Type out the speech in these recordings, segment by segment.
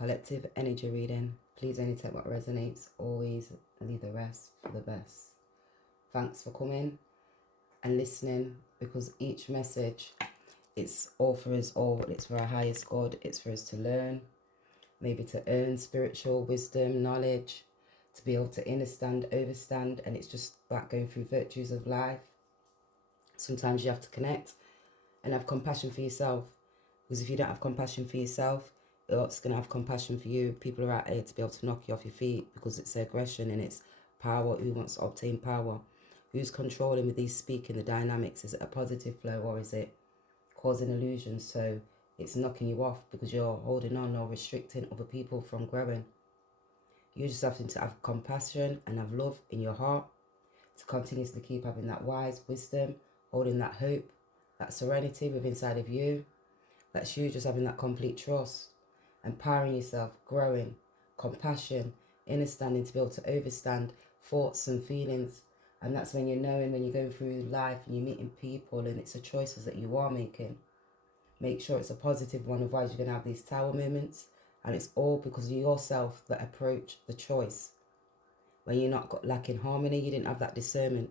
collective energy reading. Please only take what resonates. Always leave the rest for the best. Thanks for coming and listening, because each message, it's all for us all. It's for our highest God. It's for us to learn, maybe to earn spiritual wisdom, knowledge, to be able to understand, overstand. And it's just about going through virtues of life. Sometimes you have to connect and have compassion for yourself. Because if you don't have compassion for yourself, it's going to have compassion for you. People are out here to be able to knock you off your feet, because it's aggression and it's power. Who wants to obtain power? Who's controlling with these speaking, the dynamics? Is it a positive flow, or is it causing illusions? So it's knocking you off because you're holding on or restricting other people from growing. You just have to have compassion and have love in your heart to continuously keep having that wise wisdom, holding that hope, that serenity within inside of you. That's you just having that complete trust, empowering yourself, growing, compassion, understanding to be able to overstand thoughts and feelings. And that's when you're knowing, when you're going through life and you're meeting people and it's the choices that you are making. Make sure it's a positive one, otherwise you're going to have these tower moments. And it's all because of yourself that approach the choice. When you're not lacking harmony, you didn't have that discernment.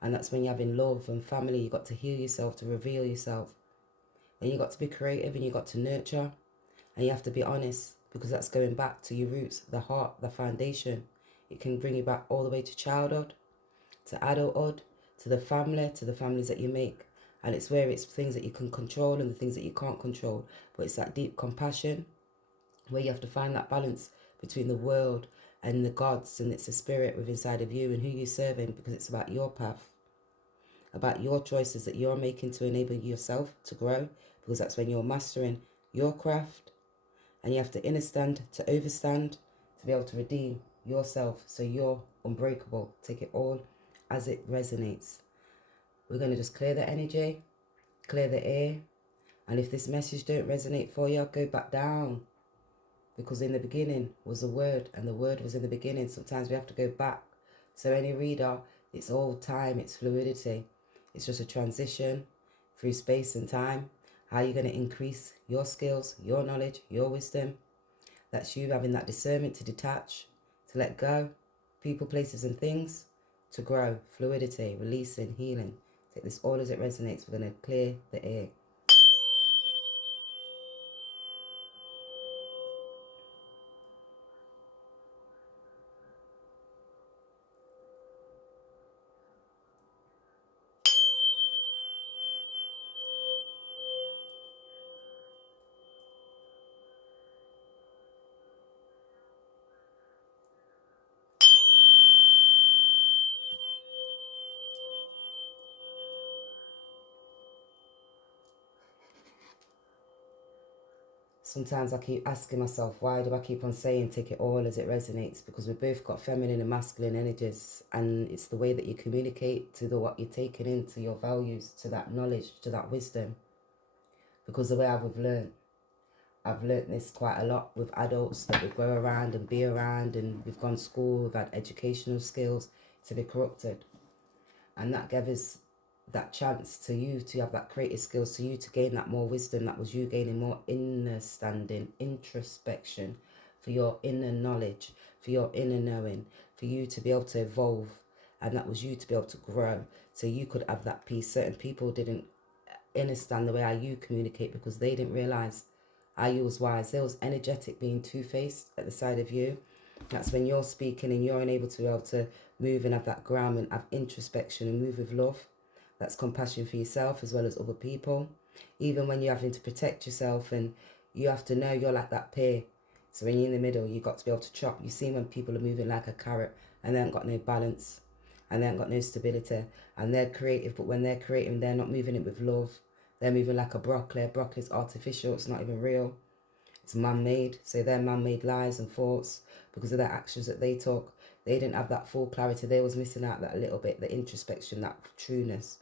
And that's when you're having love and family. You got to heal yourself, to reveal yourself. And you got to be creative and you got to nurture. And you have to be honest, because that's going back to your roots, the heart, the foundation. It can bring you back all the way to childhood, to adulthood, to the families that you make. And it's where it's things that you can control and the things that you can't control. But it's that deep compassion where you have to find that balance between the world and the gods, and it's the spirit within inside of you and who you're serving, because it's about your path, about your choices that you're making to enable yourself to grow, because that's when you're mastering your craft. And you have to understand, to overstand, to be able to redeem yourself so you're unbreakable. Take it all as it resonates. We're going to just clear the energy, clear the air. And if this message don't resonate for you, go back down. Because in the beginning was the word, and the word was in the beginning. Sometimes we have to go back. So any reader, it's all time, it's fluidity. It's just a transition through space and time. How you're going to increase your skills, your knowledge, your wisdom. That's you having that discernment to detach, to let go, people, places and things, to grow, fluidity, releasing, healing. Take this all as it resonates. We're going to clear the air. Sometimes I keep asking myself, why do I keep on saying take it all as it resonates? Because we've both got feminine and masculine energies, and it's the way that you communicate to what you're taking into your values, to that knowledge, to that wisdom. Because the way I've learned this quite a lot with adults that we grow around and be around, and we've gone to school, we've had educational skills to be corrupted. And that gave us that chance to you to have that creative skills, to you to gain that more wisdom. That was you gaining more understanding, introspection, for your inner knowledge, for your inner knowing, for you to be able to evolve. And that was you to be able to grow, so you could have that peace. Certain people didn't understand the way how you communicate, because they didn't realize how you was wise. There was energetic being two-faced at the side of you. That's when you're speaking and you're unable to be able to move and have that ground and have introspection and move with love. That's compassion for yourself as well as other people. Even when you're having to protect yourself, and you have to know you're like that pear. So when you're in the middle, you've got to be able to chop. You see when people are moving like a carrot and they haven't got no balance and they haven't got no stability, and they're creative, but when they're creating, they're not moving it with love. They're moving like a broccoli. Broccoli's artificial. It's not even real. It's man-made. So they're man-made lies and thoughts because of their actions that they took. They didn't have that full clarity. They was missing out that little bit, the introspection, that trueness.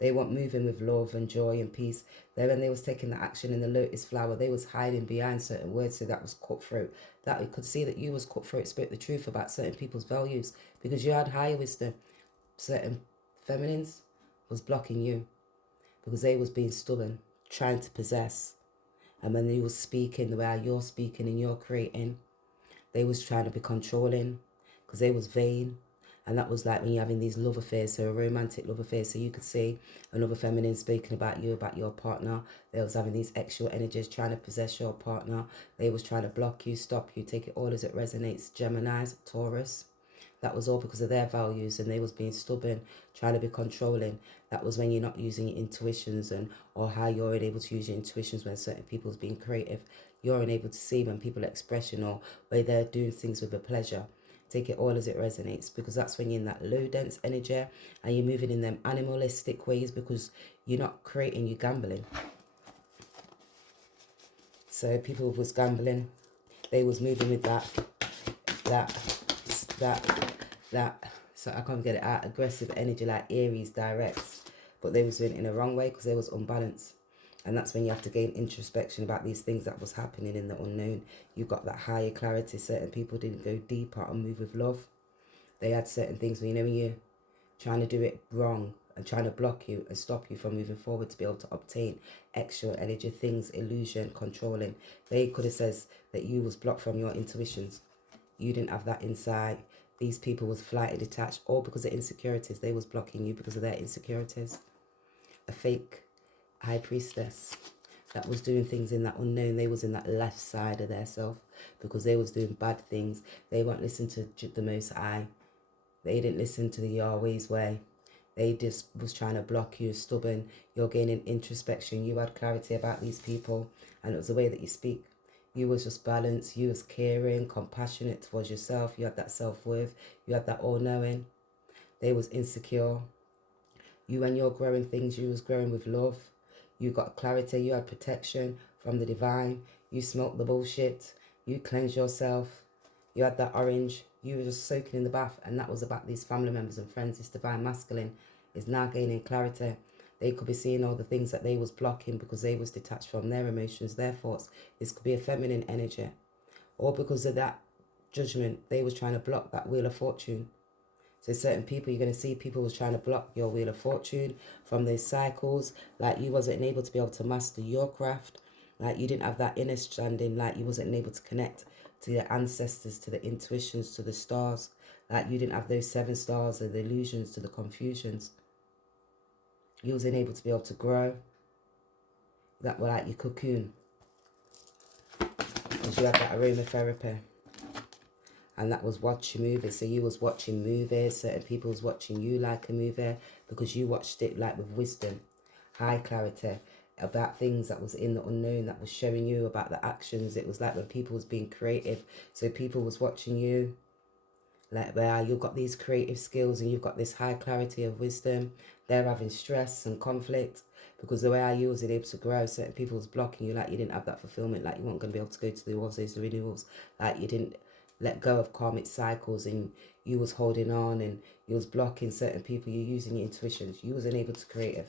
They weren't moving with love and joy and peace. Then when they was taking the action in the lotus flower, they was hiding behind certain words, so that was cutthroat. That you could see that you was cutthroat, spoke the truth about certain people's values because you had higher wisdom. Certain feminines was blocking you because they was being stubborn, trying to possess. And when you were speaking the way you're speaking and you're creating, they was trying to be controlling because they was vain. And that was like when you're having these love affairs, so a romantic love affair. So you could see another feminine speaking about you, about your partner. They was having these sexual energies trying to possess your partner. They was trying to block you, stop you, take it all as it resonates. Geminis, Taurus. That was all because of their values, and they was being stubborn, trying to be controlling. That was when you're not using your intuitions, and or how you're unable to use your intuitions when certain people's being creative. You're unable to see when people are expressing or where they're doing things with a pleasure. Take it all as it resonates, because that's when you're in that low dense energy and you're moving in them animalistic ways, because you're not creating, you're gambling. So people was gambling, they was moving with that so I can't get it out, aggressive energy like Aries direct, but they was doing it in a wrong way because they was unbalanced. And that's when you have to gain introspection about these things that was happening in the unknown. You got that higher clarity. Certain people didn't go deeper and move with love. They had certain things when you're trying to do it wrong and trying to block you and stop you from moving forward to be able to obtain extra energy, things, illusion, controlling. They could have said that you was blocked from your intuitions. You didn't have that insight. These people was flighted, detached, all because of insecurities. They was blocking you because of their insecurities. A fake high priestess that was doing things in that unknown. They was in that left side of their self because they was doing bad things. They weren't listening to the Most High. They didn't listen to the Yahweh's way. They just was trying to block you, stubborn. You're gaining introspection. You had clarity about these people, and it was the way that you speak. You was just balanced. You was caring, compassionate towards yourself. You had that self-worth. You had that all-knowing. They was insecure. You, when you're growing things, you was growing with love. You got clarity. You had protection from the divine. You smoked the bullshit. You cleansed yourself. You had that orange. You were just soaking in the bath. And that was about these family members and friends. This divine masculine is now gaining clarity. They could be seeing all the things that they was blocking because they was detached from their emotions, their thoughts. This could be a feminine energy. Or because of that judgment, they was trying to block that wheel of fortune. So certain people, you're going to see people was trying to block your wheel of fortune from those cycles. Like you wasn't able to be able to master your craft. Like you didn't have that inner standing. Like you wasn't able to connect to your ancestors, to the intuitions, to the stars. Like you didn't have those 7 stars or the illusions, to the confusions. You wasn't able to be able to grow. That were like your cocoon. Because you had that aromatherapy. And that was watching movies. So you was watching movies. Certain people was watching you like a movie because you watched it like with wisdom, high clarity, about things that was in the unknown, that was showing you about the actions. It was like when people was being creative. So people was watching you like where you've got these creative skills and you've got this high clarity of wisdom. They're having stress and conflict because the way you was able to grow, certain people was blocking you, like you didn't have that fulfillment, like you weren't going to be able to go to the awards, those renewals, like you didn't let go of karmic cycles, and you was holding on and you was blocking certain people. You're using your intuitions. You wasn't able to creative.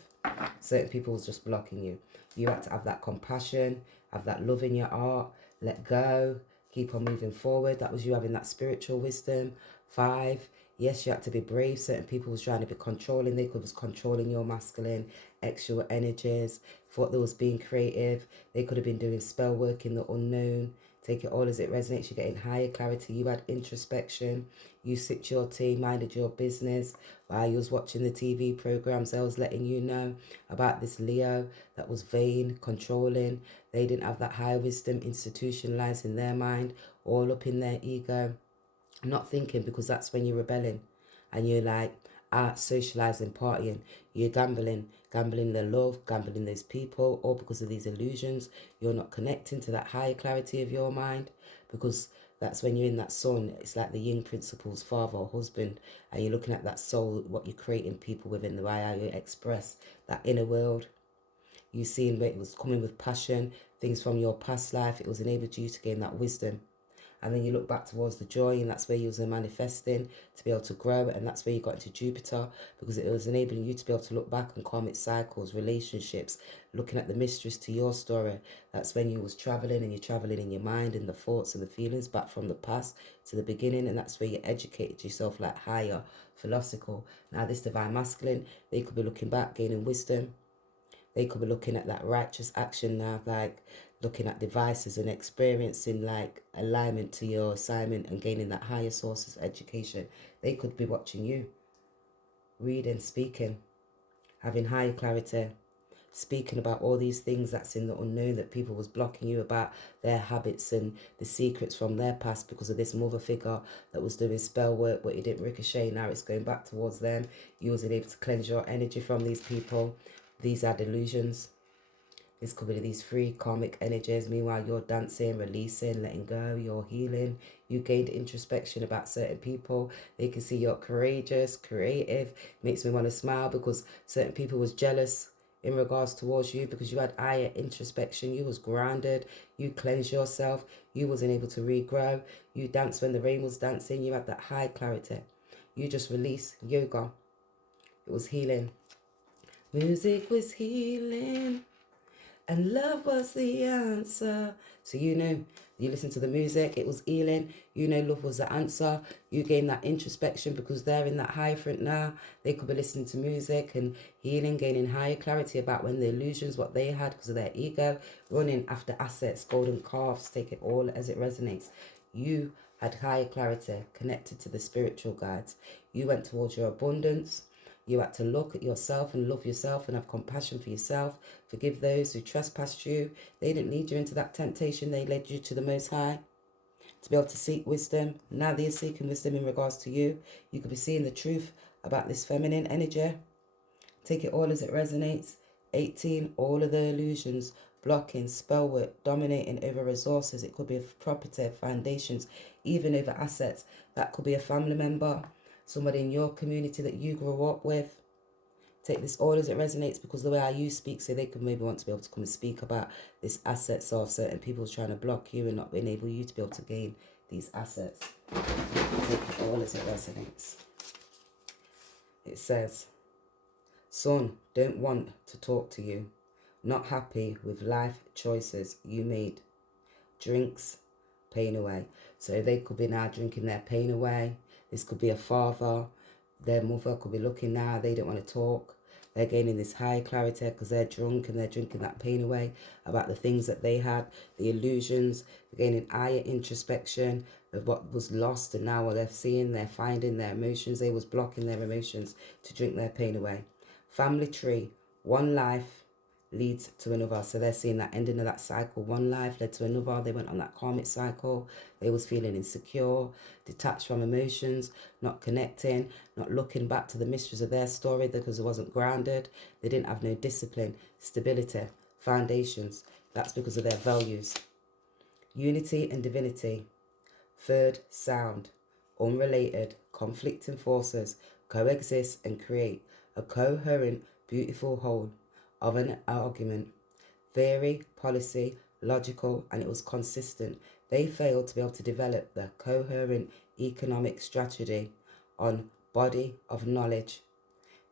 Certain people was just blocking you. You had to have that compassion, have that love in your art, let go, keep on moving forward. That was you having that spiritual wisdom. 5, yes, you had to be brave. Certain people was trying to be controlling. They could was controlling your masculine, extra energies. Thought they was being creative. They could have been doing spell work in the unknown. Take it all as it resonates. You're getting higher clarity. You had introspection. You sipped your tea, minded your business. While you was watching the TV programs, I was letting you know about this Leo that was vain, controlling. They didn't have that higher wisdom institutionalized in their mind, all up in their ego. Not thinking, because that's when you're rebelling. And you're like, socializing, partying. You're gambling their love, gambling those people, all because of these illusions. You're not connecting to that higher clarity of your mind, because that's when you're in that sun. It's like the yin principles, father or husband, and you're looking at that soul, what you're creating people within the way how you express that inner world. You seen where it was coming with passion, things from your past life. It was enabled you to gain that wisdom. And then you look back towards the joy, and that's where you was manifesting to be able to grow. And that's where you got into Jupiter, because it was enabling you to be able to look back on karmic cycles, relationships, looking at the mysteries to your story. That's when you was traveling, and you're traveling in your mind and the thoughts and the feelings back from the past to the beginning. And that's where you educated yourself like higher, philosophical. Now this divine masculine, they could be looking back, gaining wisdom. They could be looking at that righteous action now, like looking at devices and experiencing like alignment to your assignment and gaining that higher sources of education. They could be watching you, reading, speaking, having higher clarity, speaking about all these things that's in the unknown that people was blocking you about, their habits and the secrets from their past because of this mother figure that was doing spell work, but it didn't ricochet. Now it's going back towards them. You wasn't able to cleanse your energy from these people. These are delusions. This could be these free karmic energies. Meanwhile, you're dancing, releasing, letting go, you're healing. You gained introspection about certain people. They can see you're courageous, creative. Makes me want to smile because certain people was jealous in regards towards you because you had higher introspection. You was grounded. You cleansed yourself. You wasn't able to regrow. You danced when the rain was dancing. You had that high clarity. You just released yoga. It was healing. Music was healing. And love was the answer. So you know, you listen to the music, it was healing. You know, love was the answer. You gain that introspection because they're in that high front now. They could be listening to music and healing, gaining higher clarity about when the illusions, what they had because of their ego, running after assets, golden calves, take it all as it resonates. You had higher clarity, connected to the spiritual guides. You went towards your abundance. You had to look at yourself and love yourself and have compassion for yourself. Forgive those who trespassed you. They didn't lead you into that temptation. They led you to the Most High to be able to seek wisdom. Now that you're seeking wisdom in regards to you, you could be seeing the truth about this feminine energy. Take it all as it resonates. 18, all of the illusions, blocking, spell work, dominating over resources. It could be property, foundations, even over assets. That could be a family member, somebody in your community that you grew up with. Take this all as it resonates because the way I you speak, so they could maybe want to be able to come and speak about this assets of certain people trying to block you and not enable you to be able to gain these assets. Take it all as it resonates. It says, son, don't want to talk to you. Not happy with life choices you made. Drinks pain away. So they could be now drinking their pain away. This could be a father. Their mother could be looking now. They don't want to talk. They're gaining this high clarity because they're drunk and they're drinking that pain away about the things that they had, the illusions. They're gaining higher introspection of what was lost, and now what they're seeing, they're finding their emotions. They was blocking their emotions to drink their pain away. Family tree, one life leads to another. So they're seeing that ending of that cycle. One life led to another. They went on that karmic cycle. They was feeling insecure, detached from emotions, not connecting, not looking back to the mysteries of their story because it wasn't grounded. They didn't have no discipline, stability, foundations. That's because of their values. Unity and divinity. Third sound. Unrelated, conflicting forces coexist and create a coherent, beautiful whole of an argument. Theory, policy, logical, and it was consistent. They failed to be able to develop the coherent economic strategy on body of knowledge.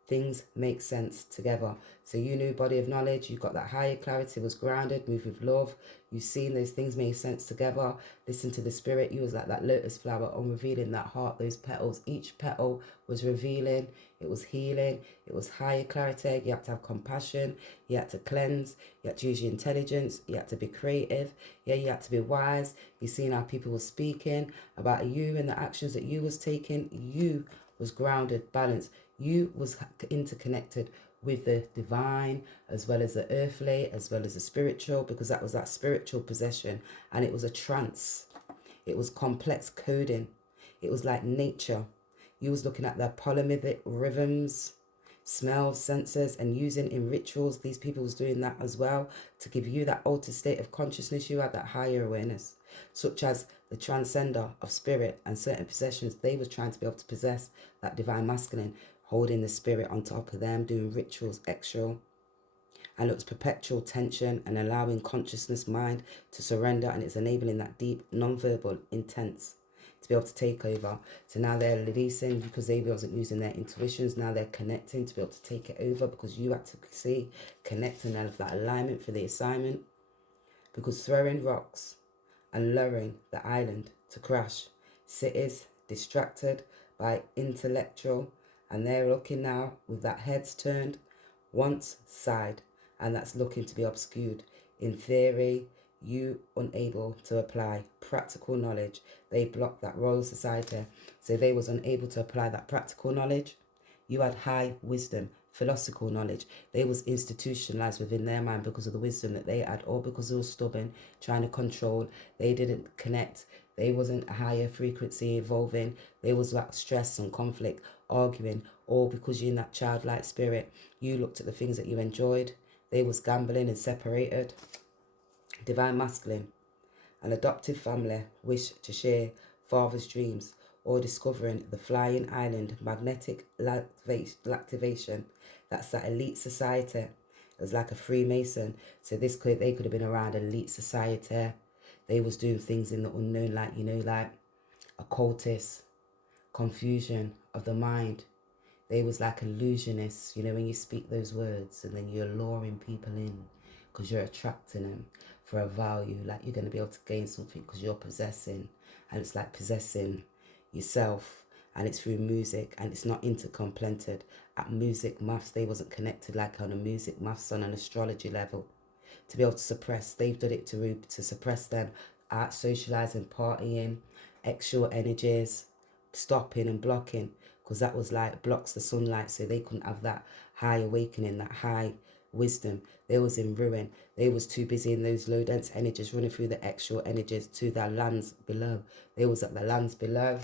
Things make sense together. So you knew body of knowledge, you got that higher clarity, was grounded, moved with love. You've seen those things make sense together. Listen to the spirit. You was like that lotus flower on revealing that heart, those petals. Each petal was revealing. It was healing. It was higher clarity. You had to have compassion. You had to cleanse. You had to use your intelligence. You had to be creative. Yeah, you had to be wise. You seen how people were speaking about you and the actions that you was taking. You was grounded, balanced. You was interconnected with the divine as well as the earthly as well as the spiritual, because that was that spiritual possession, and it was a trance. It was complex coding. It was like nature. You was looking at the polymorphic rhythms, smells, senses, and using in rituals. These people was doing that as well to give you that altered state of consciousness. You had that higher awareness, such as the transcender of spirit and certain possessions. They was trying to be able to possess that divine masculine, holding the spirit on top of them, doing rituals extra. And it was perpetual tension and allowing consciousness mind to surrender, and it's enabling that deep, non-verbal, intense to be able to take over. So now they're releasing because they wasn't using their intuitions. Now they're connecting to be able to take it over because you had to see, connect and have that alignment for the assignment. Because throwing rocks and lowering the island to crash. Cities distracted by intellectual, and they're looking now with that heads turned once side, and that's looking to be obscured in theory, you unable to apply practical knowledge. They blocked that royal society, so they was unable to apply that practical knowledge. You had high wisdom, philosophical knowledge. They was institutionalized within their mind because of the wisdom that they had, or because they were stubborn, trying to control. They didn't connect. They wasn't a higher frequency evolving. They was like stress and conflict, arguing, all because you're in that childlike spirit. You looked at the things that you enjoyed. They was gambling and separated. Divine masculine, an adoptive family wish to share father's dreams, or discovering the flying island magnetic activation. That's that elite society. It was like a Freemason. So they could have been around elite society. They was doing things in the unknown, like, you know, like occultists, confusion of the mind. They was like illusionists, you know, when you speak those words and then you're luring people in because you're attracting them for a value, like you're going to be able to gain something because you're possessing, and it's like possessing yourself, and it's through music, and it's not intercomplemented. At music maths, they wasn't connected like on a music maths on an astrology level to be able to suppress. They've done it to suppress them, art, socializing, partying, extra energies, stopping and blocking, because that was like blocks the sunlight, so they couldn't have that high awakening, that high wisdom. They was in ruin. They was too busy in those low dense energies running through the extra energies to their lands below. They was at the lands below.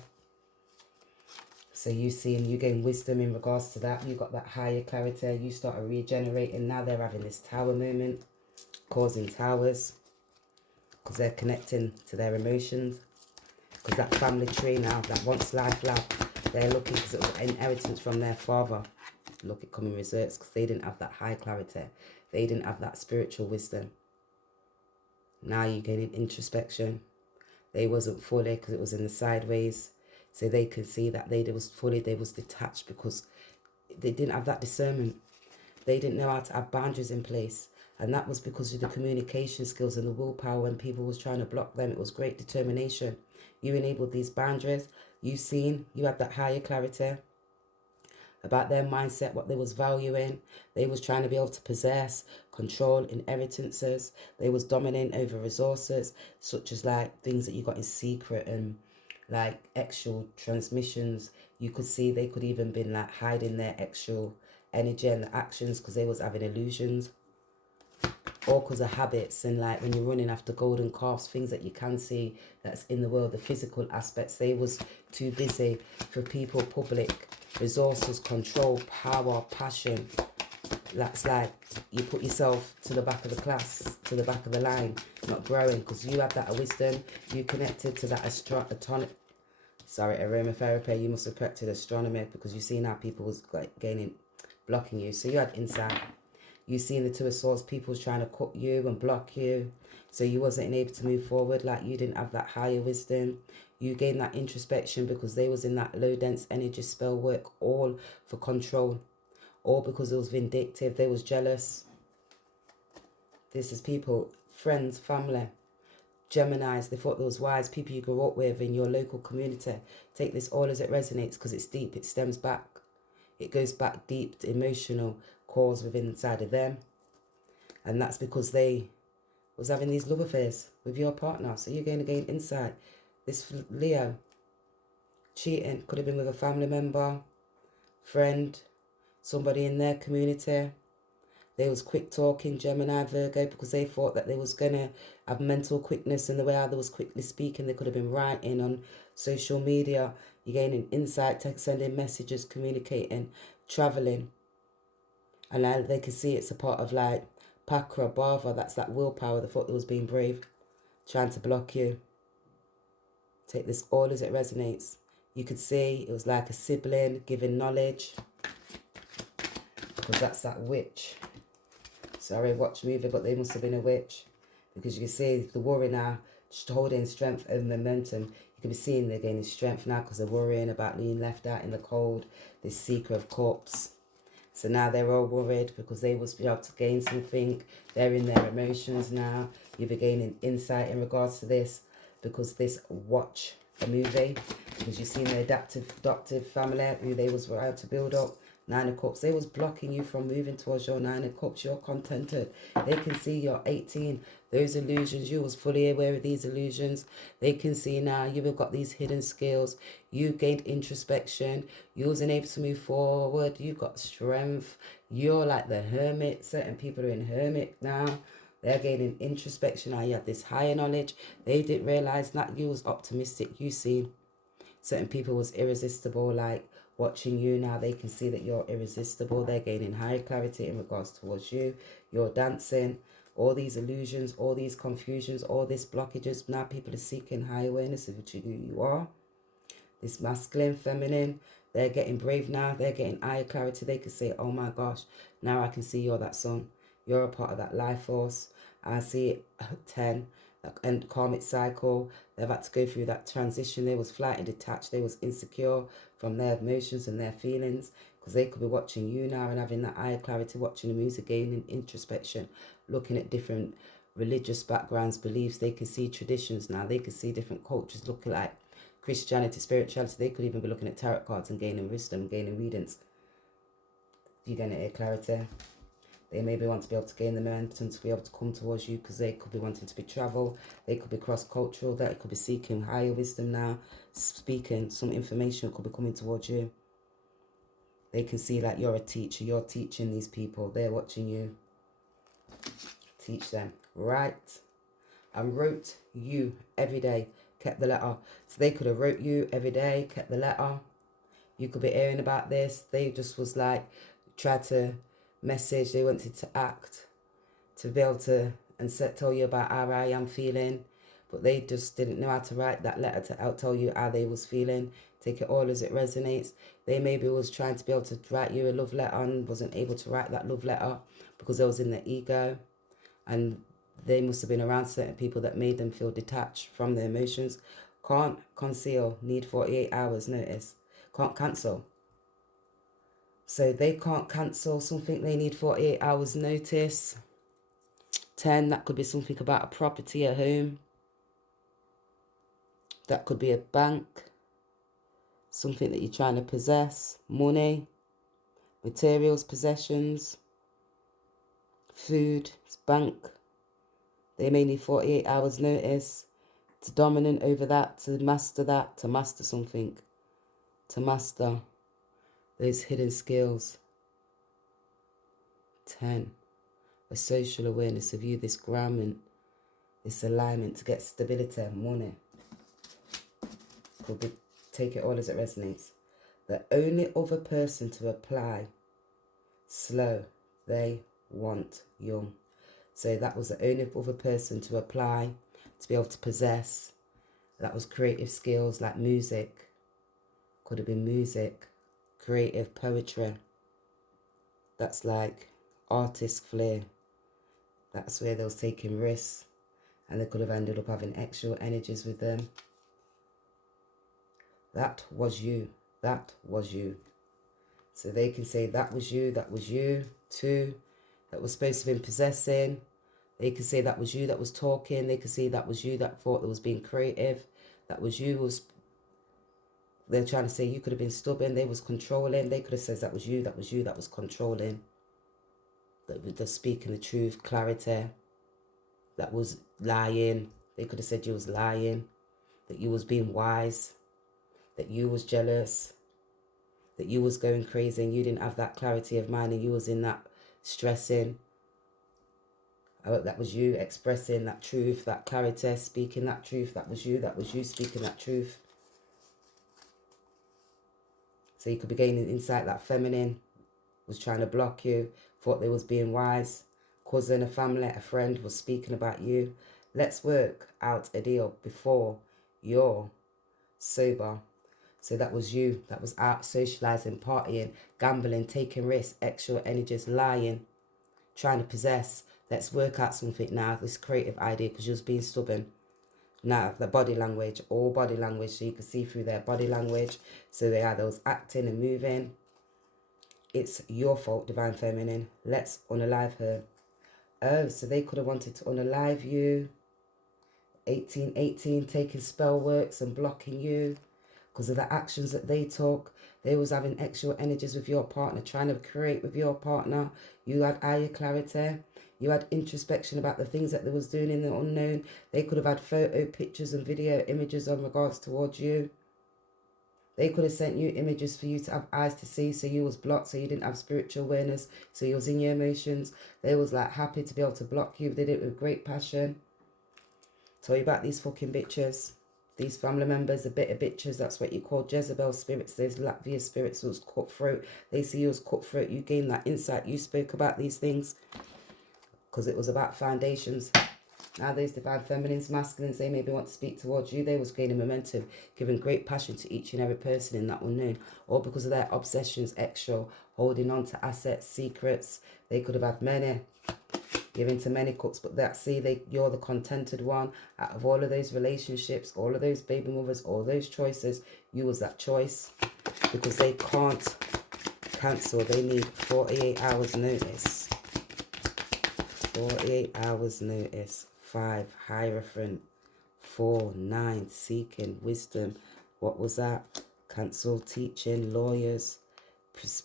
So you seeing, you gain wisdom in regards to that. You got that higher clarity. You started regenerating. Now they're having this tower moment, causing towers, because they're connecting to their emotions. Because that family tree now, that once life lab, they're looking, because it was an inheritance from their father. Look, it come in reserves, because they didn't have that high clarity. They didn't have that spiritual wisdom. Now you're getting introspection. They wasn't fully, because it was in the sideways. So they could see that they was detached, because they didn't have that discernment. They didn't know how to have boundaries in place. And that was because of the communication skills and the willpower. When people was trying to block them, it was great determination. You enabled these boundaries. You had that higher clarity about their mindset, what they was valuing. They was trying to be able to possess, control inheritances. They was dominant over resources, such as like things that you got in secret and like actual transmissions. You could see they could even been like hiding their actual energy and the actions, because they was having illusions, or because of habits. And like when you're running after golden calves, things that you can see that's in the world, the physical aspects, they was too busy for people, public resources, control, power, passion. That's like you put yourself to the back of the class, to the back of the line, not growing, because you had that wisdom. You connected to that aromatherapy. You must have corrected astronomy, because you see now people was like blocking you. So you had insight. You seen the Two of Swords, people was trying to cut you and block you, so you wasn't able to move forward. Like you didn't have that higher wisdom. You gained that introspection because they was in that low dense energy spell work, all for control, all because it was vindictive. They was jealous. This is people, friends, family, Geminis. They thought they was wise, people you grew up with in your local community. Take this all as it resonates, because it's deep. It stems back. It goes back deep to emotional cause within inside of them. And that's because they was having these love affairs with your partner. So you're going to gain insight. This Leo, cheating, could have been with a family member, friend, somebody in their community. They was quick talking, Gemini, Virgo, because they thought that they was going to have mental quickness, and the way how they was quickly speaking, they could have been writing on social media. You're gaining insight, sending messages, communicating, traveling. And now they can see it's a part of like Pakra, Bava, that's that willpower. They thought they was being brave, trying to block you. Take this all as it resonates. You could see it was like a sibling giving knowledge, because that's that witch. Sorry, watch movie, but they must have been a witch, because you can see the warrior now holding strength and momentum. You can be seeing they're gaining strength now because they're worrying about being left out in the cold, this seeker of corpse. So now they're all worried because they was able to gain something. They're in their emotions now. You'll be gaining insight in regards to this, because this watch a movie, because you've seen the adoptive family who they was able to build up. Nine of Cups. They was blocking you from moving towards your Nine of Cups. You're contented. They can see you're 18. Those illusions, you was fully aware of these illusions. They can see now you have got these hidden skills. You gained introspection. You wasn't able to move forward. You got strength. You're like the hermit. Certain people are in hermit now. They're gaining introspection. Now you have this higher knowledge. They didn't realize that you was optimistic. You seen certain people was irresistible, like watching you now. They can see that you're irresistible. They're gaining higher clarity in regards towards you. You're dancing. All these illusions, all these confusions, all these blockages. Now people are seeking high awareness of who you are. This masculine, feminine. They're getting brave now. They're getting higher clarity. They can say, oh my gosh, now I can see you're that sun. You're a part of that life force. I see it 10. And karmic cycle. They've had to go through that transition. They was flighted, detached. They was insecure from their emotions and their feelings. Because they could be watching you now and having that eye clarity, watching the music, gaining introspection, looking at different religious backgrounds, beliefs. They can see traditions now. They can see different cultures looking like Christianity, spirituality. They could even be looking at tarot cards and gaining wisdom, gaining readings. You're going to hear clarity. They maybe want to be able to gain the momentum to be able to come towards you because they could be wanting to be travel. They could be cross-cultural. They could be seeking higher wisdom now. Speaking some information could be coming towards you. They can see like you're a teacher. You're teaching these people. They're watching you. Teach them. Write and wrote you every day. Kept the letter. So they could have wrote you every day. Kept the letter. You could be hearing about this. They just was like, tried to message. They wanted to act. To be able to and tell you about how I am feeling. But they just didn't know how to write that letter to tell you how they was feeling. Take it all as it resonates. They maybe was trying to be able to write you a love letter and wasn't able to write that love letter because they was in their ego. And they must have been around certain people that made them feel detached from their emotions. Can't conceal, need 48 hours notice. Can't cancel. So they can't cancel something, they need 48 hours notice. 10, that could be something about a property, a home. That could be a bank. Something that you're trying to possess. Money. Materials, possessions. Food, bank. They may need 48 hours notice to dominate over that, to master something. To master those hidden skills. 10. A social awareness of you, this groundment, this alignment to get stability and money. Could be, take it all as it resonates. The only other person to apply, slow, they want young. So that was the only other person to apply, to be able to possess. That was creative skills like music. Could have been music, creative poetry. That's like artist flair. That's where they was taking risks. And they could have ended up having extra energies with them. That was you. That was you. So they can say that was you. That was you. 2. That was supposed to have been possessing. They could say that was you that was talking. They could say that was you that thought that was being creative. That was you was... They're trying to say you could have been stubborn. They was controlling. They could have said that was you that was controlling. That was speaking the truth, clarity. That was lying. They could have said you was lying. That you was being wise. That you was jealous. That you was going crazy and you didn't have that clarity of mind and you was in that stressing. That was you expressing that truth, that clarity, speaking that truth. That was you speaking that truth. So you could be gaining insight that feminine was trying to block you, thought they was being wise. Cousin, a family, a friend was speaking about you. Let's work out a deal before you're sober. So that was you. That was out socializing, partying, gambling, taking risks, extra energies, lying, trying to possess. Let's work out something now, this creative idea, because you was being stubborn. Now, the body language, all body language, so you can see through their body language. So they are those acting and moving. It's your fault, Divine Feminine. Let's unalive her. Oh, so they could have wanted to unalive you. 1818, taking spell works and blocking you. because of the actions that they took. They was having extra energies with your partner, trying to create with your partner. You had higher clarity. You had introspection about the things that they was doing in the unknown. They could have had photo, pictures and video images on regards towards you. They could have sent you images for you to have eyes to see, so you was blocked, so you didn't have spiritual awareness, so you was in your emotions. They was like happy to be able to block you. They did it with great passion. Tell you about these fucking bitches. These family members, a bit of bitches, that's what you call Jezebel spirits. There's Latvia spirits who was cutthroat. They see you as cutthroat. You gained that insight. You spoke about these things because it was about foundations. Now those divine feminines, masculines, they maybe want to speak towards you. They was gaining momentum, giving great passion to each and every person in that unknown. Or because of their obsessions, extra, holding on to assets, secrets. They could have had many, giving to many cooks, but that, see, you're the contented one. Out of all of those relationships, all of those baby mothers, all those choices, you was that choice. Because they can't cancel. They need 48 hours notice. 48 hours notice. 5, Hierophant. 4, 9, seeking wisdom. What was that? Cancel, teaching, lawyers,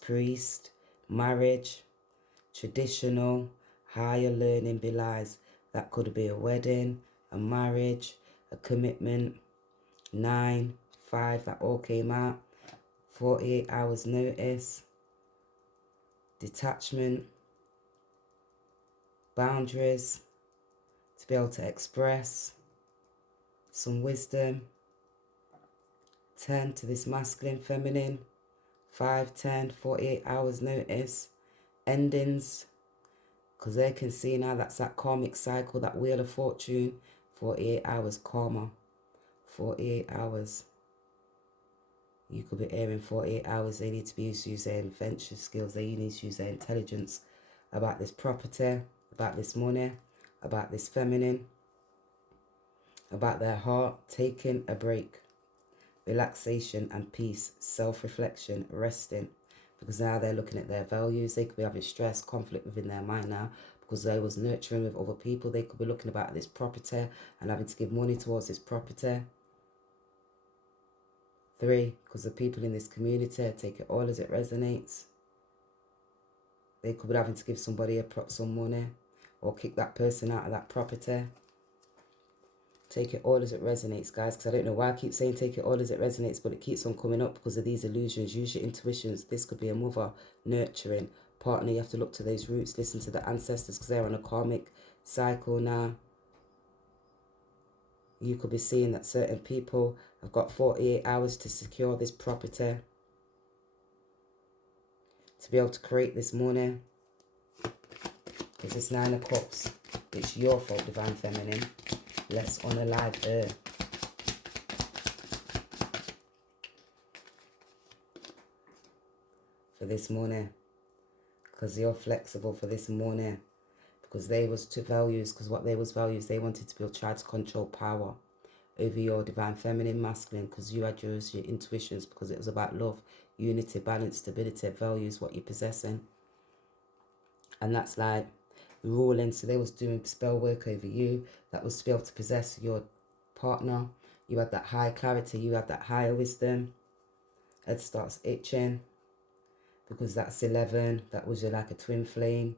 priest, marriage, traditional, higher learning belies. That could be a wedding, a marriage, a commitment. 9, 5, that all came out. 48 hours notice. Detachment. Boundaries. To be able to express some wisdom. 10 to this masculine, feminine. 5, 10, 48 hours notice. Endings. Because they can see now that's that karmic cycle, that wheel of fortune. 48 hours karma. 48 hours. You could be airing 48 hours. They need to be used to use their invention skills. They need to use their intelligence about this property, about this money, about this feminine, about their heart, taking a break, relaxation and peace, self-reflection, resting. Because now they're looking at their values. They could be having stress, conflict within their mind now because they was nurturing with other people. They could be looking about this property and having to give money towards this property. 3, because the people in this community take it all as it resonates. They could be having to give somebody some money or kick that person out of that property. Take it all as it resonates, guys, because I don't know why I keep saying take it all as it resonates, but it keeps on coming up because of these illusions. Use your intuitions. This could be a mother, nurturing, partner. You have to look to those roots, listen to the ancestors because they're on a karmic cycle now. You could be seeing that certain people have got 48 hours to secure this property, to be able to create this money. Because it's 9 of Cups. It's your fault, divine feminine. Let's unalive her. For this morning. Because you're flexible for this morning. Because they was to values. Because what they was values, they wanted to be able to try to control power over your divine feminine, masculine. Because you had your intuitions. Because it was about love, unity, balance, stability, values, what you're possessing. And that's like ruling. So they was doing spell work over you. That was to be able to possess your partner. You had that high clarity. You had that higher wisdom. Head starts itching. Because that's 11. That was like a twin flame.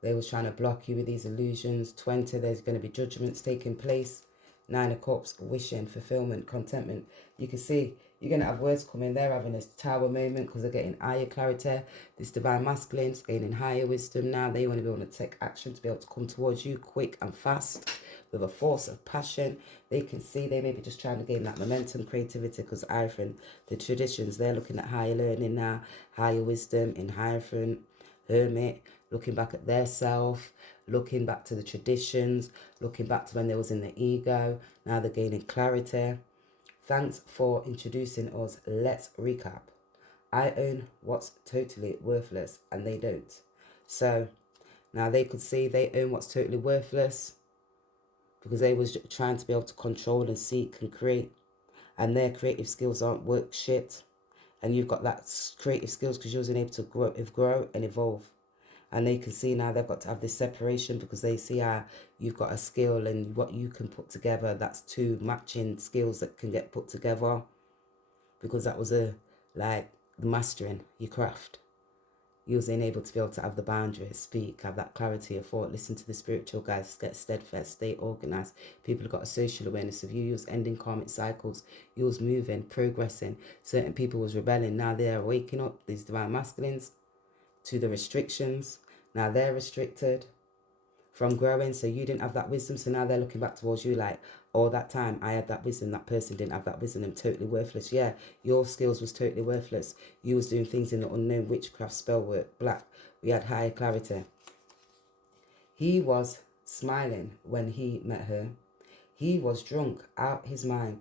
They was trying to block you with these illusions. 20. There's going to be judgments taking place. 9 of Cups. Wishing, fulfillment, contentment. You can see you're going to have words coming. They're having a tower moment because they're getting higher clarity. This divine masculine's gaining higher wisdom now. They want to be able to take action to be able to come towards you quick and fast with a force of passion. They can see they may be just trying to gain that momentum, creativity, because Hierophant, the traditions, they're looking at higher learning now, higher wisdom in Hierophant, Hermit, looking back at their self, looking back to the traditions, looking back to when they was in the ego. Now they're gaining clarity. Thanks for introducing us. Let's recap. I own what's totally worthless and they don't. So now they could see they own what's totally worthless because they was trying to be able to control and seek and create. And their creative skills aren't work shit. And you've got that creative skills because you wasn't able to grow and evolve. And they can see now they've got to have this separation, because they see how you've got a skill and what you can put together. That's two matching skills that can get put together, because that was the mastering your craft. You was able to be able to have the boundaries, speak, have that clarity of thought, listen to the spiritual guides, get steadfast, stay organized. People have got a social awareness of you. You was ending karmic cycles. You was moving, progressing. Certain people was rebelling. Now they're waking up, these divine masculines, to the restrictions. Now they're restricted from growing, so you didn't have that wisdom. So now they're looking back towards you like, oh, that time I had that wisdom, that person didn't have that wisdom, I'm totally worthless. Yeah, your skills was totally worthless. You was doing things in the unknown, witchcraft, spell work, black. We had higher clarity. He was smiling when he met her. He was drunk out his mind.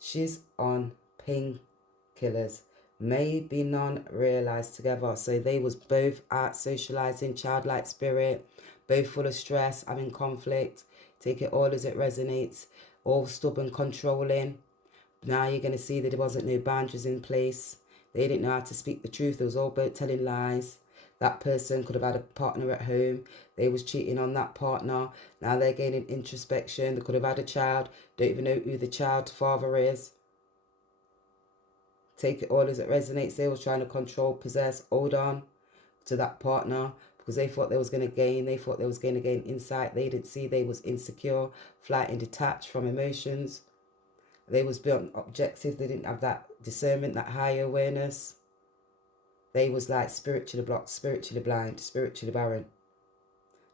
She's on painkillers. Maybe none realised together. So they was both out socialising, childlike spirit, both full of stress, having conflict. Take it all as it resonates. All stubborn, controlling. Now you're going to see that there wasn't no boundaries in place. They didn't know how to speak the truth. They was all about telling lies. That person could have had a partner at home. They was cheating on that partner. Now they're gaining introspection. They could have had a child. Don't even know who the child's father is. Take it all as it resonates. They was trying to control, possess, hold on to that partner, because they thought they was going to gain. They thought they was going to gain insight. They didn't see they was insecure, flighting, detached from emotions. They was built objective. They didn't have that discernment, that higher awareness. They was like spiritually blocked, spiritually blind, spiritually barren.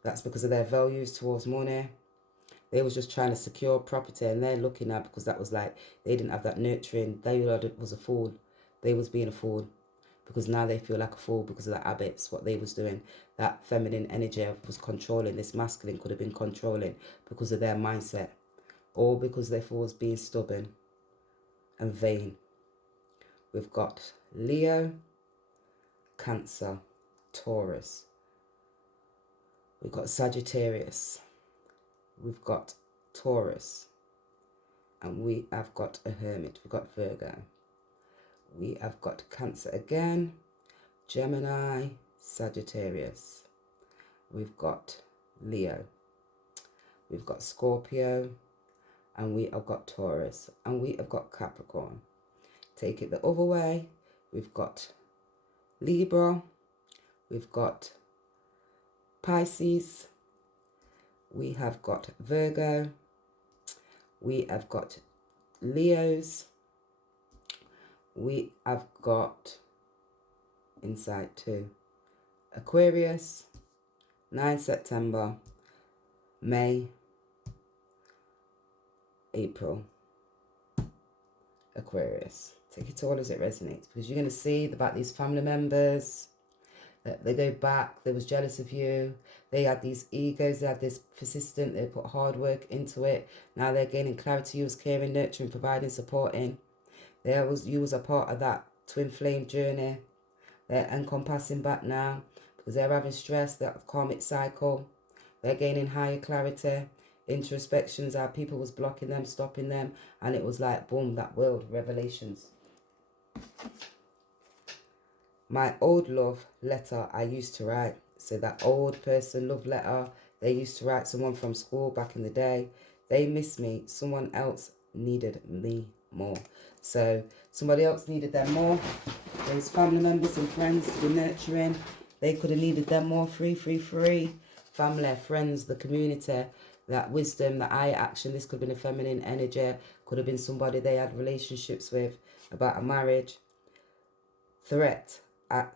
That's because of their values towards money. They was just trying to secure property, and they're looking at, because that was like, they didn't have that nurturing. They was a fool. They was being a fool, because now they feel like a fool because of the habits, what they was doing. That feminine energy was controlling. This masculine could have been controlling because of their mindset, or because they was being stubborn and vain. We've got Leo, Cancer, Taurus. We've got Sagittarius. We've got Taurus. And we have got a Hermit. We've got Virgo. We have got Cancer again, Gemini, Sagittarius. We've got Leo. We've got Scorpio. And we have got Taurus. And we have got Capricorn. Take it the other way. We've got Libra. We've got Pisces. We have got Virgo. We have got Leos. We have got inside too Aquarius, 9 September, May, April, Aquarius. Take it all as it resonates, because you're going to see about these family members that they go back. They was jealous of you. They had these egos. They had this persistent. They put hard work into it. Now they're gaining clarity. You was caring, nurturing, providing, supporting. You was a part of that twin flame journey. They're encompassing back now, because they're having stress, that karmic cycle. They're gaining higher clarity, introspections, how people was blocking them, stopping them, and it was like, boom, that world, revelations. My old love letter I used to write. So that old person love letter they used to write, someone from school back in the day. They miss me. Someone else needed me more. So somebody else needed them more. Those family members and friends to be nurturing. They could have needed them more. Free. Family, friends, the community, that wisdom, that eye action. This could have been a feminine energy. Could have been somebody they had relationships with, about a marriage. Throat, eye,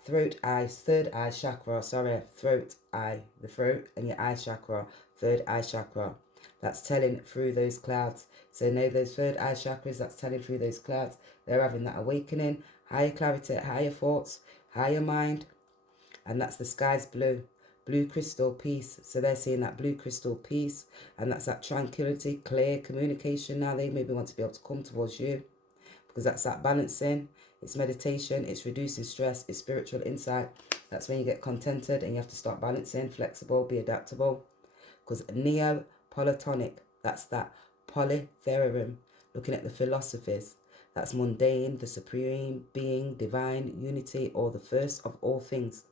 third eye chakra, throat, eye, the throat and your eye chakra, third eye chakra. That's telling through those clouds. So know those third eye chakras, that's telling through those clouds. They're having that awakening, higher clarity, higher thoughts, higher mind. And that's the sky's blue. Blue crystal peace. So they're seeing that blue crystal peace. And that's that tranquility, clear communication. Now they maybe want to be able to come towards you, because that's that balancing. It's meditation, it's reducing stress, it's spiritual insight. That's when you get contented and you have to start balancing, flexible, be adaptable. Because Neoplatonic, that's that polytheism, looking at the philosophies. That's mundane, the supreme being, divine, unity, or the first of all things.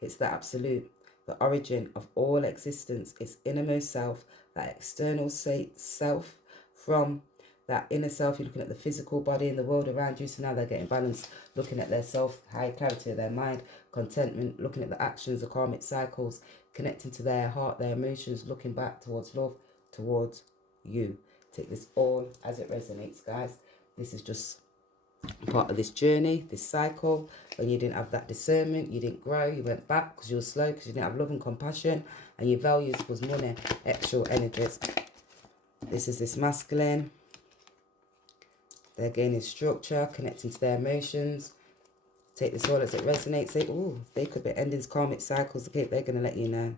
It's the absolute. the origin of all existence, its innermost self, that external self. From that inner self, you're looking at the physical body and the world around you. So now they're getting balanced, looking at their self, high clarity of their mind, contentment, looking at the actions, the karmic cycles, connecting to their heart, their emotions, looking back towards love, towards you. Take this all as it resonates, guys. This is just part of this journey, this cycle. When you didn't have that discernment, you didn't grow, you went back because you were slow, because you didn't have love and compassion, and your values was money, extra energies. This is this masculine. They're gaining structure, connecting to their emotions. Take this all as it resonates. Say, oh, they could be endings, karmic cycles. Okay, they're going to let you know.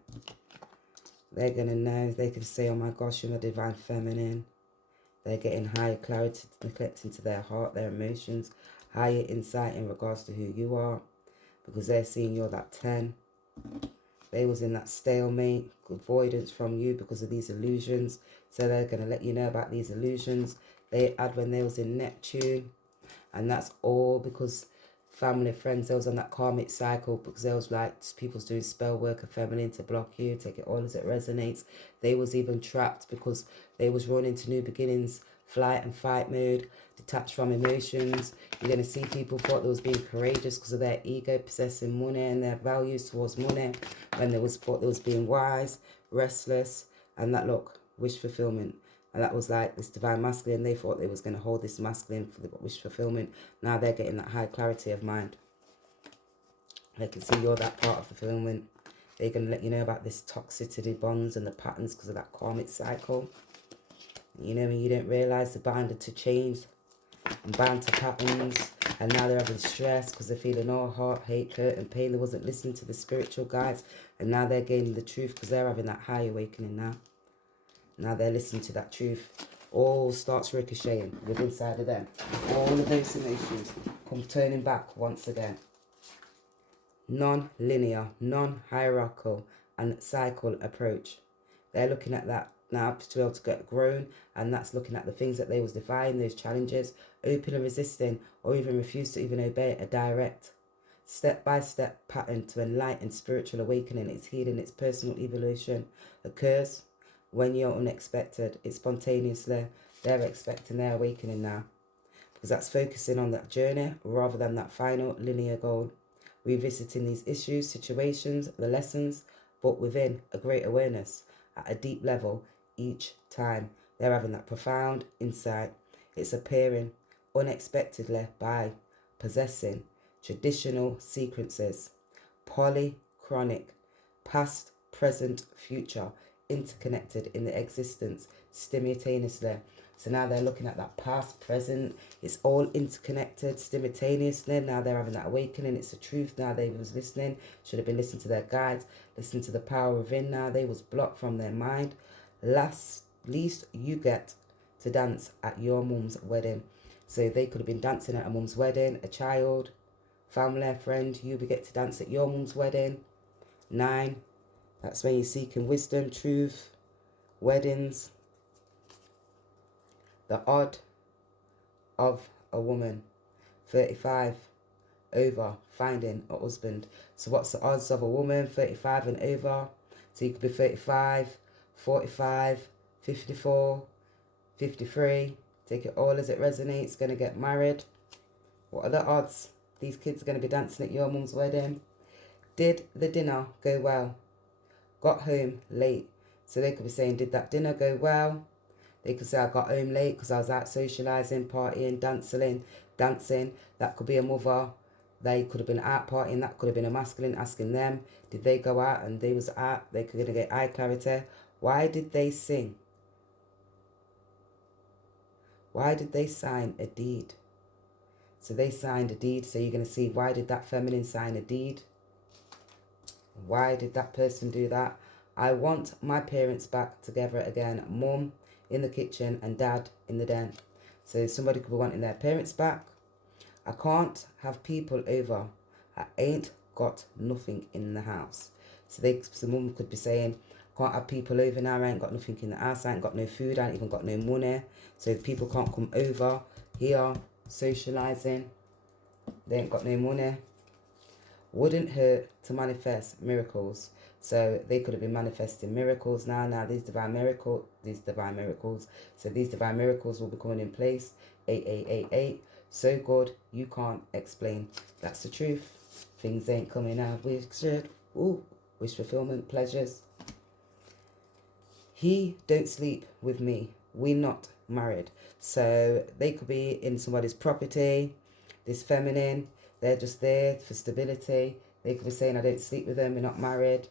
They're going to know. They could say, oh my gosh, you're my divine feminine. They're getting higher clarity, connecting to their heart, their emotions, higher insight in regards to who you are, because they're seeing you're that 10. They was in that stalemate, avoidance from you because of these illusions. So they're going to let you know about these illusions they had when they was in Neptune. And that's all because family, friends, they was on that karmic cycle, because there was like people's doing spell work of feminine to block you. Take it all as it resonates. They was even trapped because they was running to new beginnings, flight and fight mode, detached from emotions. You're going to see people thought they was being courageous because of their ego, possessing money and their values towards money, when they was thought they was being wise, restless, and that, look, wish fulfillment. And that was like this divine masculine. They thought they was going to hold this masculine for the wish fulfillment. Now they're getting that high clarity of mind. They can see you're that part of fulfillment. They're going to let you know about this toxicity bonds and the patterns because of that karmic cycle. You know, when you didn't realise they're bound to change and bound to patterns. And now they're having stress because they're feeling all heart, hate, hurt and pain. They wasn't listening to the spiritual guides. And now they're gaining the truth because they're having that high awakening now. Now they're listening to that truth. All starts ricocheting within inside of them. All of those emotions come turning back once again. Non-linear, non-hierarchical and cycle approach. They're looking at that now to be able to get grown, and that's looking at the things that they was defying, those challenges, open and resisting, or even refuse to even obey a direct step-by-step pattern to enlighten spiritual awakening. Its healing, its personal evolution occurs when you're unexpected. It's spontaneously. They're expecting their awakening now, because that's focusing on that journey rather than that final linear goal. Revisiting these issues, situations, the lessons, but within a great awareness at a deep level each time. They're having that profound insight. It's appearing unexpectedly by possessing traditional sequences, polychronic, past, present, future, interconnected in the existence simultaneously. So now they're looking at that past, present, it's all interconnected simultaneously. Now they're having that awakening, it's the truth. Now they was listening, should have been listening to their guides, listening to the power within. Now they was blocked from their mind. Least you get to dance at your mum's wedding. So they could have been dancing at a mum's wedding, a child, family, friend, you will get to dance at your mum's wedding. 9, that's when you're seeking wisdom, truth, weddings. The odd of a woman, 35, over, finding a husband. So what's the odds of a woman, 35 and over? So you could be 35, 45, 54, 53. Take it all as it resonates. Going to get married. What are the odds? These kids are going to be dancing at your mum's wedding. Did the dinner go well? Got home late. So they could be saying, did that dinner go well? They could say, I got home late because I was out socialising, partying, dancing. That could be a mother. They could have been out partying. That could have been a masculine asking them, did they go out? And they was out. They could get eye clarity. Why did they sing? Why did they sign a deed? So they signed a deed. So you're going to see, why did that feminine sign a deed? Why did that person do that? I want my parents back together again. Mum in the kitchen and dad in the den. So somebody could be wanting their parents back. I can't have people over. I ain't got nothing in the house. So mum could be saying, can't have people over now. I ain't got nothing in the house. I ain't got no food. I ain't even got no money. So people can't come over here socialising. They ain't got no money. Wouldn't hurt to manifest miracles. So they could have been manifesting miracles now. These divine miracles. So these divine miracles will be coming in place. 8888. So good, you can't explain. That's the truth. Things ain't coming out. Wish fulfillment, pleasures. He don't sleep with me. We not married. So they could be in somebody's property. This feminine, they're just there for stability. They could be saying, I don't sleep with them, we're not married.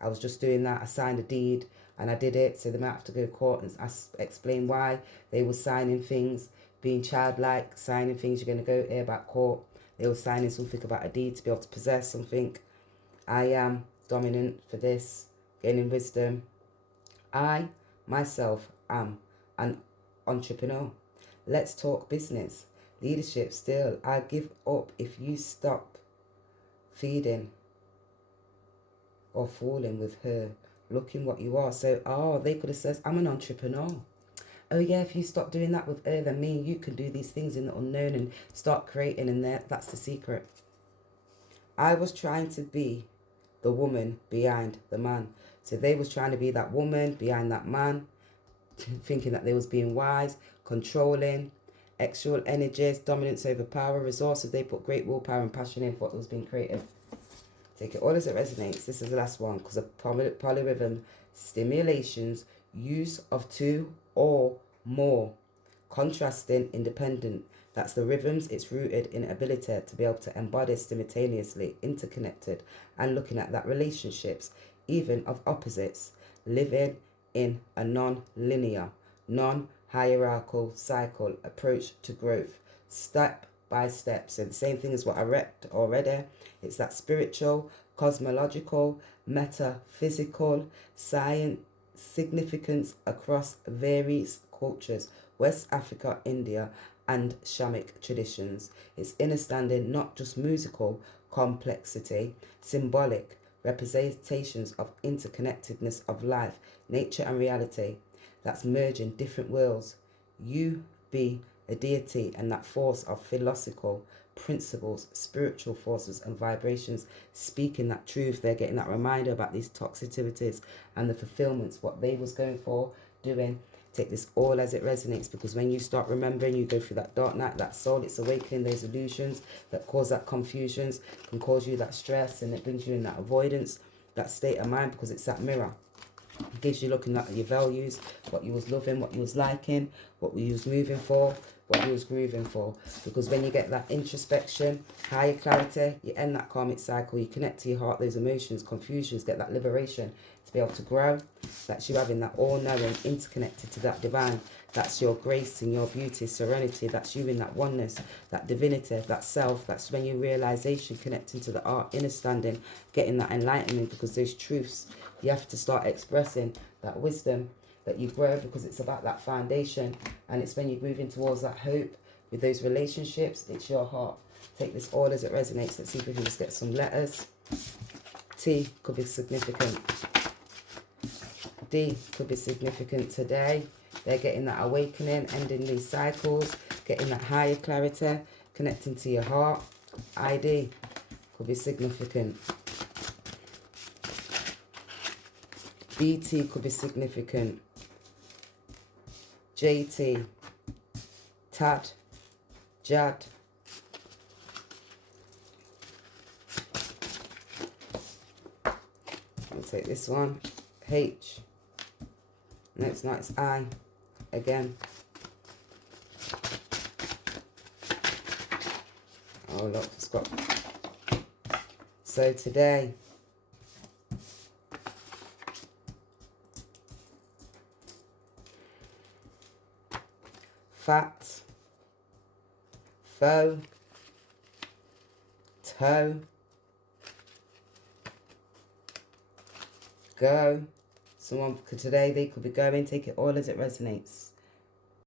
I was just doing that. I signed a deed and I did it. So they might have to go to court and explain why they were signing things, being childlike, signing things. You're going to go here about court. They were signing something about a deed to be able to possess something. I am dominant for this, gaining wisdom. I, myself, am an entrepreneur. Let's talk business. Leadership still. I give up if you stop feeding or falling with her. Looking what you are. So, they could have said, I'm an entrepreneur. Oh yeah, if you stop doing that with her, then me and you can do these things in the unknown and start creating, and that's the secret. I was trying to be the woman behind the man. So they was trying to be that woman behind that man, thinking that they was being wise, controlling, external energies, dominance over power, resources. They put great willpower and passion in for what was being creative. Take it all as it resonates. This is the last one, because of polyrhythm stimulations, use of two or more, contrasting, independent. That's the rhythms. It's rooted in ability to be able to embody simultaneously, interconnected, and looking at that relationships, even of opposites, living in a non-linear, non-hierarchical cycle approach to growth, step by step. So the same thing as what I read already. It's that spiritual, cosmological, metaphysical, science, significance across various cultures, West Africa, India, and Shamic traditions. It's understanding not just musical complexity, symbolic representations of interconnectedness of life, nature and reality. That's merging different worlds. You be a deity, and that force of philosophical principles, spiritual forces and vibrations, speaking that truth. They're getting that reminder about these toxicities and the fulfillments, what they was going for, doing. Take this all as it resonates, because when you start remembering, you go through that dark night, that soul, it's awakening those illusions that cause that confusions, can cause you that stress, and it brings you in that avoidance, that state of mind, because it's that mirror. It gives you looking at your values, what you was loving, what you was liking, what you was moving for, what you was grooving for. Because when you get that introspection, higher clarity, you end that karmic cycle, you connect to your heart, those emotions, confusions, get that liberation to be able to grow. That's you having that all-knowing, interconnected to that divine. That's your grace and your beauty, serenity. That's you in that oneness, that divinity, that self. That's when you realization, connecting to the art, understanding, getting that enlightenment, because those truths, you have to start expressing that wisdom that you grow, because it's about that foundation. And it's when you're moving towards that hope with those relationships, it's your heart. Take this all as it resonates. Let's see if we can just get some letters. T could be significant. D could be significant today. They're getting that awakening, ending these cycles, getting that higher clarity, connecting to your heart. ID could be significant. BT could be significant. JT, Tad, Jad. I'll take this one. H. No, it's not. It's I. Again. Oh, look, it's got. So today, fat, foe, toe, go. Someone could today, they could be going, take it all as it resonates.